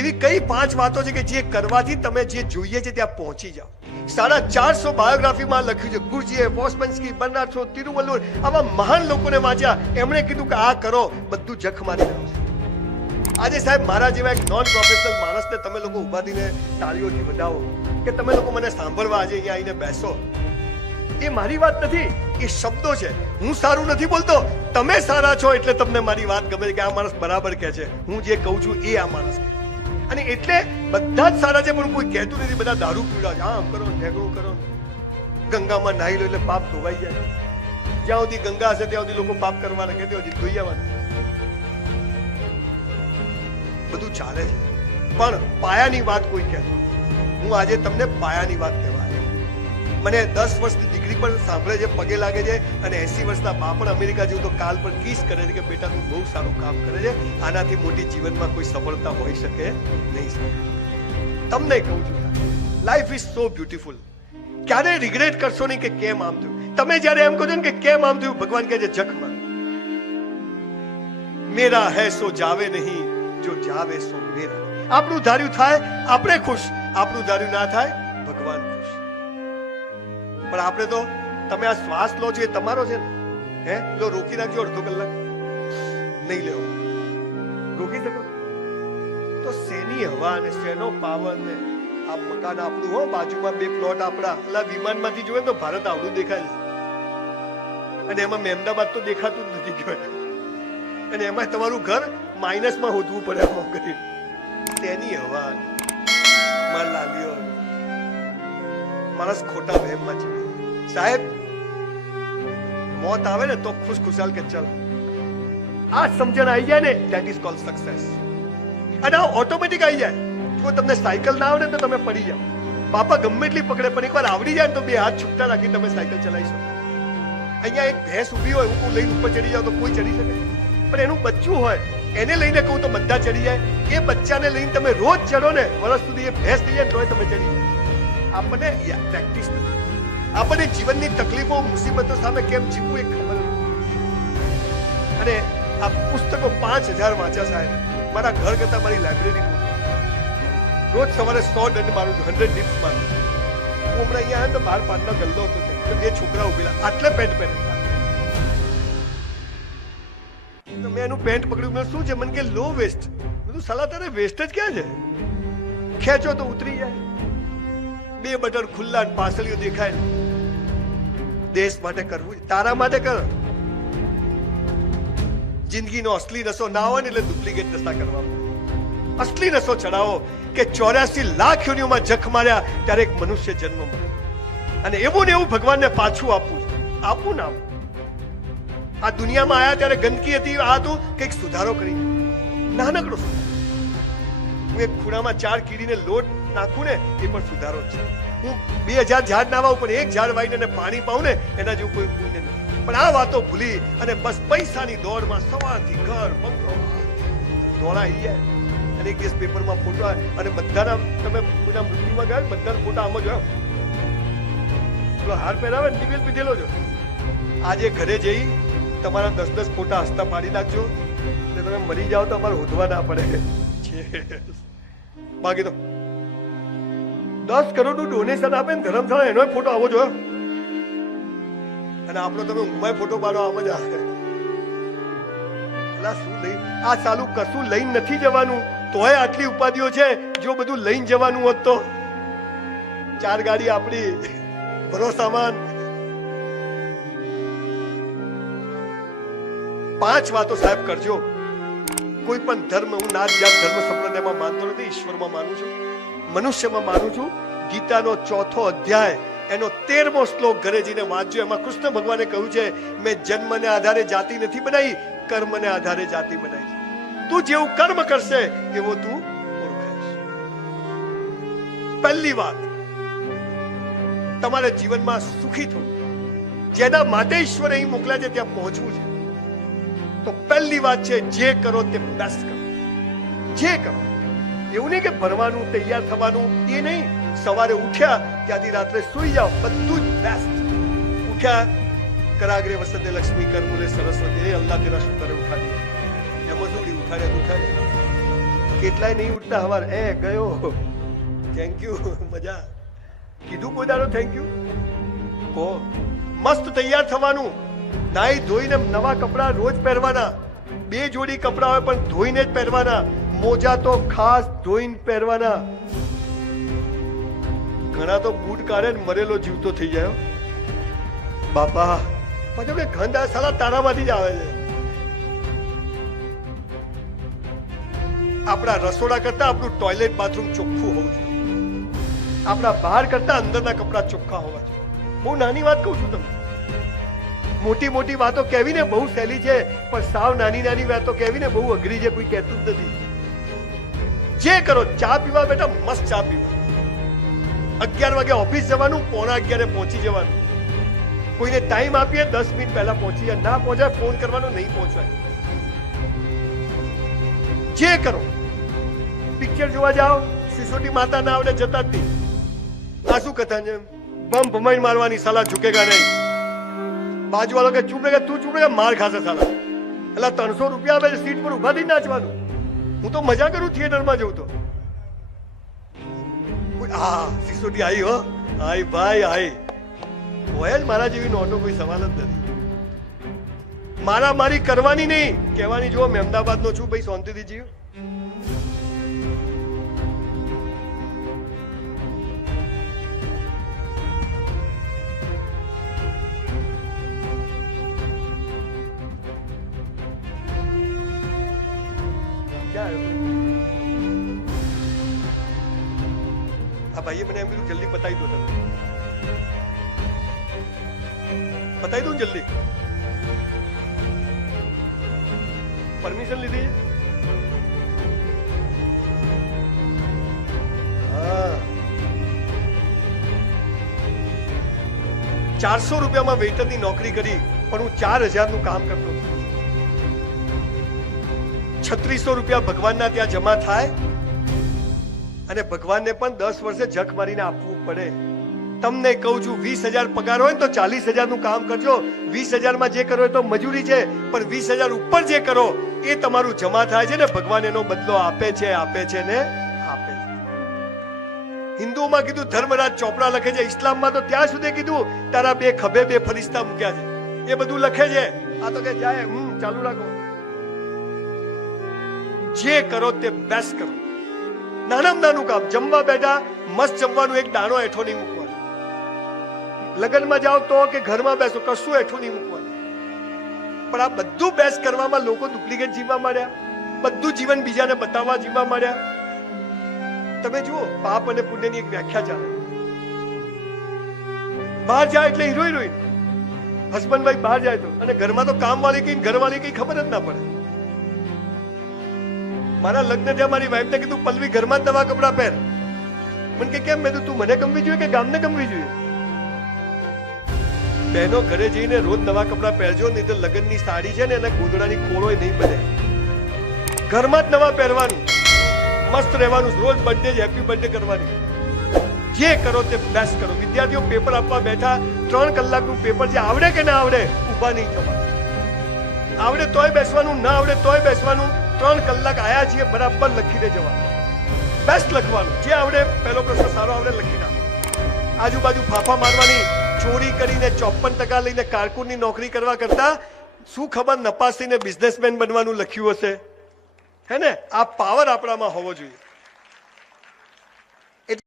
એવી કઈ 5 વાતો છે કે જે કરવાથી તમે જે જોઈએ છે ત્યાં પહોંચી જાઓ. 450 બાયોગ્રાફીમાં લખ્યું છે. ગુરુજીએ, વોસ્પન્સ્કી, બર્નાર્ડ શો, તિરુવલ્લુવર આવા મહાન લોકોને વાંચ્યા. એમણે કીધું કે આ કરો, બધું જખ મારી આવશે. આજે સાહેબ મારા જેવા એક નોન પ્રોફેશનલ માણસને તમે લોકો ઉભા થઈને તાળીઓથી વધાવો કે તમે લોકો મને સાંભળવા આજે અહીંયા આવીને બેસો. એ મારી વાત નથી, એ શબ્દો છે. હું સારું નથી બોલતો, તમે સારા છો એટલે તમને મારી વાત ગમે કે આ માણસ બરાબર કહે છે. હું જે કહું છું એ આ માણસ કહે. અને એટલે બધા જ સારા છે પણ કોઈ કહેતું નથી. બધા દારૂ પીવડા છે, આમ કરો ઢેગડું કરો, ગંગામાં નાહી લો એટલે પાપ ધોવાઈ જાય. જ્યાં સુધી ગંગા હશે ત્યાં સુધી લોકો પાપ કરવાના કે ત્યાં સુધી ધોઈ આવવાના. બધું ચાલે છે પણ પાયાની વાત કોઈ કહેતું નથી. હું આજે તમને પાયાની વાત કહેવા આવ્યો. મને 10 વર્ષની દીકરી પણ સાંભળે છે, પગે લાગે છે, અને 80 વર્ષના બાપ પણ અમેરિકા જેવું તો કાલ પણ કિસ કરે છે કે બેટા તું બહુ સારું કામ કરે છે. આનાથી મોટી જીવનમાં કોઈ સફળતા હોઈ શકે નહીં. તમને કહું છું, લાઈફ ઇઝ સો બ્યુટીફુલ. ક્યારે રિગ્રેટ કરશો નહીં કે કેમ આમ થયું. તમે જ્યારે એમ કહો છો ને કે કેમ આમ થયું, ભગવાન કહે છે જખ માર. મેરા હૈ સો જાવે નહીં, જો જાવે સો મેરા. આપણું ધાર્યું થાય આપણે ખુશ, આપણું ધાર્યું ના થાય ભગવાન ખુશ. પણ આપણે તો તમે આ શ્વાસ લો છો એ તમારો છે ને, હે લો રોકી નાખજો અડધો કલાક, નહીં લેવો, રોકી શકો તો શેની હવા અને શેનો પાવર ને. આ મકાન આપણું હો, બાજુમાં 2 પ્લોટ આપણા. એટલે વિમાનમાંથી જોઈએ તો ભારત આવડું દેખાય છે અને એમાં મહેમદાબાદ તો દેખાતું જ નથી કહેવાય. અને એમાં તમારું ઘર માઇનસમાં હોદવું પડે આમ કરી. તેની હવા મારા લાલીઓ માણસ ખોટા વહેમમાં જીવે. સાહેબ મોત આવે ને તો ખુશખુશાલ કે ચાલ, આ સમજણ આવી જાય ને ધેટ ઇઝ કોલ્ડ સક્સેસ. અને આ ઓટોમેટિક આવી જાય. જો તમને સાયકલ ના આવડે તો તમે પડી જાઓ, બાપા ગમે એટલી પકડે, પણ એકવાર આવડી જાય ને તો 2 હાથ છૂટા રાખી તમે સાયકલ ચલાવી શકો. અહીંયા એક ભેંસ ઊભી હોય, હું લઈને ઉપર ચડી જાઉં તો કોઈ ચડી શકે, પણ એનું બચ્ચું હોય એને લઈને કહું તો બધા ચડી જાય. એ બચ્ચાને લઈને તમે રોજ ચડો ને વર્ષ સુધી, એ ભેંસ થઈ જાય તોય તમે ચડી જાય. આપણને પ્રેક્ટિસ નથી. આપણને જીવનની તકલીફો મુસીબતો સામે કેમ જીવવું એ ખબર નથી. અને આ પુસ્તકો 5000 વાંચ્યા સાહેબ. મારા ઘર કરતા મારી લાઇબ્રેરી રોજ સવારે 100 દંડ મારું, 100 ડિપ્સ મારું. હું હમણાં અહીંયા આવ્યો તો બહાર પાનનો ગલ્લો હતો, 2 છોકરા ઉભેલા, આટલે પેન્ટ પહેરે. મેં એનું પેન્ટ પકડ્યું, મેં શું છે, મને કે લો વેસ્ટ. બધું સલાહ તારે વેસ્ટ જ ક્યાં છે, ખેંચો તો ઉતરી જાય. 2 બટન ખુલ્લા, પાસળીઓ દેખાય. દેશ માટે કરવું, તારા માટે કર. જિંદગીનો અસલી નશો ના હોય ને એટલે ડુપ્લિકેટ નશા કરવા. અસલી નશો ચડાવો કે 84 લાખ યોનિઓમાં જખ માર્યા ત્યારે એક મનુષ્ય જન્મ મળે. અને એવું ને એવું ભગવાનને પાછું આપવું ના આપવું. આ દુનિયામાં આયા ત્યારે ગંદકી હતી, આ હતું કંઈક સુધારો કરી, નાનકડો સુધારો. હું એક ખૂણામાં 4 કીડીને લોટ નાખું ને એ પણ સુધારો છે. હું 2000 ઝાડ ના વાવું પણ 1 ઝાડ વાવીને પાણી પાઉં ને એના જેવું કોઈ પુણ્ય નથી. પણ આ વાતો ભૂલી અને બસ પૈસાની દોડમાં સવારથી ઘર બંગલો દોડાઈ જાય. અને એક દિવસ પેપરમાં ફોટો અને બધાના, તમે કોઈના મૃત્યુમાં ગયા બધાના ફોટા આમ જ હોય. પેલો હાર પહેરાવે ને દિવેલ પીધેલો છો. આજે ઘરે જઈ તમારા 10 ફોટા હસતા પાડી નાખજો એટલે તમે મરી જાઓ તો અમારે હોદવા ના પડે. બાકી તો 10 કરોડનું ડોનેશન આપે ને ધર્મશાળા, એનો ફોટો આવો જોયો. અને આપણો તમે ઊંઘમાં ફોટો પાડો આમ જ આવે. શું લઈ આ ચાલુ કશું લઈને નથી જવાનું તોય આટલી ઉપાધિઓ છે. જો બધું લઈને જવાનું હોત તો 4 ગાડી આપણી, ભરો સામાન. 5 વાતો સાહેબ કરજો. કોઈ પણ ધર્મ, હું નાત જાત ધર્મ સંપ્રદાયમાં માનતો નથી, ઈશ્વરમાં માનું છું, મનુષ્યમાં માનું છું. ગીતાનો 4થો અધ્યાય એનો 13મો શ્લોક ઘરે જઈને વાંચજો. એમાં કૃષ્ણ ભગવાને કહ્યું છે, મેં જન્મને આધારે જાતિ નથી બનાવી, કર્મને આધારે જાતિ બનાવી છે. તું જેવું કર્મ કરશે એવો તું ઓળખાઈશ. પહેલી વાત, તમારે જીવનમાં સુખી થવું, જેના માટે ઈશ્વરે અહીં મોકલ્યા છે ત્યાં પહોંચવું છે. તો પહેલી વાત છે, જે કરો તે બેસ્ટ કરો. જે કરો એવું નહીં કે ભણવાનું, તૈયાર થવાનું, એ નહીં. સવારે ઉઠ્યા ત્યાંથી રાત્રે સુઈ જાઓ, બધું જ બેસ્ટ. ઉઠ્યા, કરાગ્રે વસતે લક્ષ્મી, કરમૂલે સરસ્વતી, અલ્લાહ તેરા શુક્ર ઉઠાડી. એમાં શું ઉઠાડે કેટલાય નહીં ઉઠતા હવાર ગયો થેન્ક યુ મજા કીધું કોઈ દાડો થેન્ક યુ કો મસ્ત તૈયાર થવાનું નાઈ ધોઈને નવા કપડા રોજ પહેરવાના 2 જોડી કપડા હોય પણ ધોઈને જ પહેરવાના મોજા તો ખાસ ધોઈને પહેરવાના ઘણા તો બૂટ કાઢે ને મરેલો જીવતો થઈ જાય બાપા પાછો કે ગંધ આ સાલા તારામાંથી જ આવે છે આપણા રસોડા કરતા આપણું ટોયલેટ બાથરૂમ ચોખ્ખું હોવું જોઈએ આપણા બહાર કરતા અંદરના કપડા ચોખ્ખા હોવા જોઈએ બહુ નાની વાત કહું છું તમને મોટી મોટી વાતો કહેવી ને બહુ સહેલી છે પણ સાવ નાની નાની વાતો કહેવી ને બહુ અઘરી છે કોઈ કહેતું જ નથી જે કરો ચા પીવા બેટા મસ્ત ચા પીવા 11 વાગે ઓફિસ જવાનું 11:15 પહોંચી જવાનું કોઈને ટાઈમ આપીએ 10 મિનિટ પહેલા પહોંચીએ ના પહોંચાય ફોન કરવાનો નહીં પહોંચવાય જે કરો પિક્ચર જોવા જાઓ સિસોટી માતા ના આવડે જતા જ નહીં આ શું કથા છે બમ ભમાઈ મારવાની સાલા ઝુકેગા નહીં બાજુ વાળો કે ચૂપ રહે તું ચૂપ રહે માર ખાશે સાલા એટલે 300 રૂપિયા આવે સીટ પર ઉભા થઈ નાચવાનું હું તો મજા કરું થિયેટરમાં જઉં તો સિસોટી આવી હો આઈ ભાઈ આઈ હોય જ મારા જેવી નોટો કોઈ સવાલ જ નથી મારી કરવાની નહીં કહેવાની જો મેં અમદાવાદ નો છું ભાઈ શાંતિથી જીવ ભાઈએ મને એમ કીધું જલ્દી પતાવી દો તમે પતાવી દઉં જલ્દી પરમિશન લીધી હા 400 રૂપિયામાં વેઇટરની નોકરી કરી પણ હું 4000 નું કામ કરતો હતો 3600 રૂપિયા ભગવાનના ત્યાં જમા થાય અને ભગવાનને પણ 10 વર્ષે જખ મારીને આપવું પડે તમને કહું છું 20,000 પગાર હોય તો 40,000 નું કામ કરજો 20,000 માં જે કરો એ તો મજૂરી છે પણ 20,000 ઉપર જે કરો એ તમારું જમા થાય છે ને ભગવાન એનો બદલો આપે છે ને આપે છે હિન્દુઓમાં કીધું ધર્મરાજ ચોપડા લખે છે ઇસ્લામમાં તો ત્યાં સુધી કીધું તારા 2 ખભે 2 ફરિશ્તા મૂક્યા છે એ બધું લખે છે આ તો કે જાય ચાલુ રાખો જે કરો તે બેસ્ટ કરો નાનામાં નાનું કામ જમવા બેઠા મસ્ત જમવાનું એક દાણો એઠો નહીં મૂકવાનો લગ્નમાં જાઓ તો કે ઘરમાં બેસો કશું એઠું નહીં મૂકવાનું પણ આ બધું બેસ્ટ કરવામાં લોકો ડુપ્લિકેટ જીવવા માંડ્યા બધું જીવન બીજાને બતાવવા જીવવા માંડ્યા તમે જુઓ પાપ અને પુણ્યની એક વ્યાખ્યા ચાલે બહાર જાય એટલે હીરો હિરોઈન હસબન્ડ વાઈફ બહાર જાય તો અને ઘરમાં તો કામવાળી કઈ ઘરવાળી કઈ ખબર જ ના પડે મારા લગ્ન થયા મારી વાઈફને કીધું પલ્લવી ઘરમાં જ નવા કપડા પહેર મને કે કેમ મેં તું મને ગમવી જોઈએ કે ગામને ગમવી જોઈએ બહેનો ઘરે જઈને રોજ નવા કપડા પહેરજો નહીં તો લગ્નની સાડી છે ને એના ગોદડાની ખોળોય નહીં બને ઘરમાં જ નવા પહેરવાનું મસ્ત રહેવાનું રોજ બર્થડે જ હેપી બર્થડે કરવાની જે કરો તે બેસ્ટ કરો વિદ્યાર્થીઓ પેપર આપવા બેઠા 3 કલાકનું પેપર જે આવડે કે ના આવડે ઊભા નહીં થવાનું આવડે તોય બેસવાનું ના આવડે તોય બેસવાનું 3 કલાક આયા છીએ બરાબર લખીને જવાનું બેસ્ટ લખવાનું જે આવડે પહેલો પ્રશ્ન સારો આવડે લખી નાખો આજુબાજુ ફાફા મારવાની ચોરી કરીને 54% લઈને કારકુનની નોકરી કરવા કરતા શું ખબર નપાસ થઈને બિઝનેસમેન બનવાનું લખ્યું હશે હે ને આ પાવર આપણામાં હોવો જોઈએ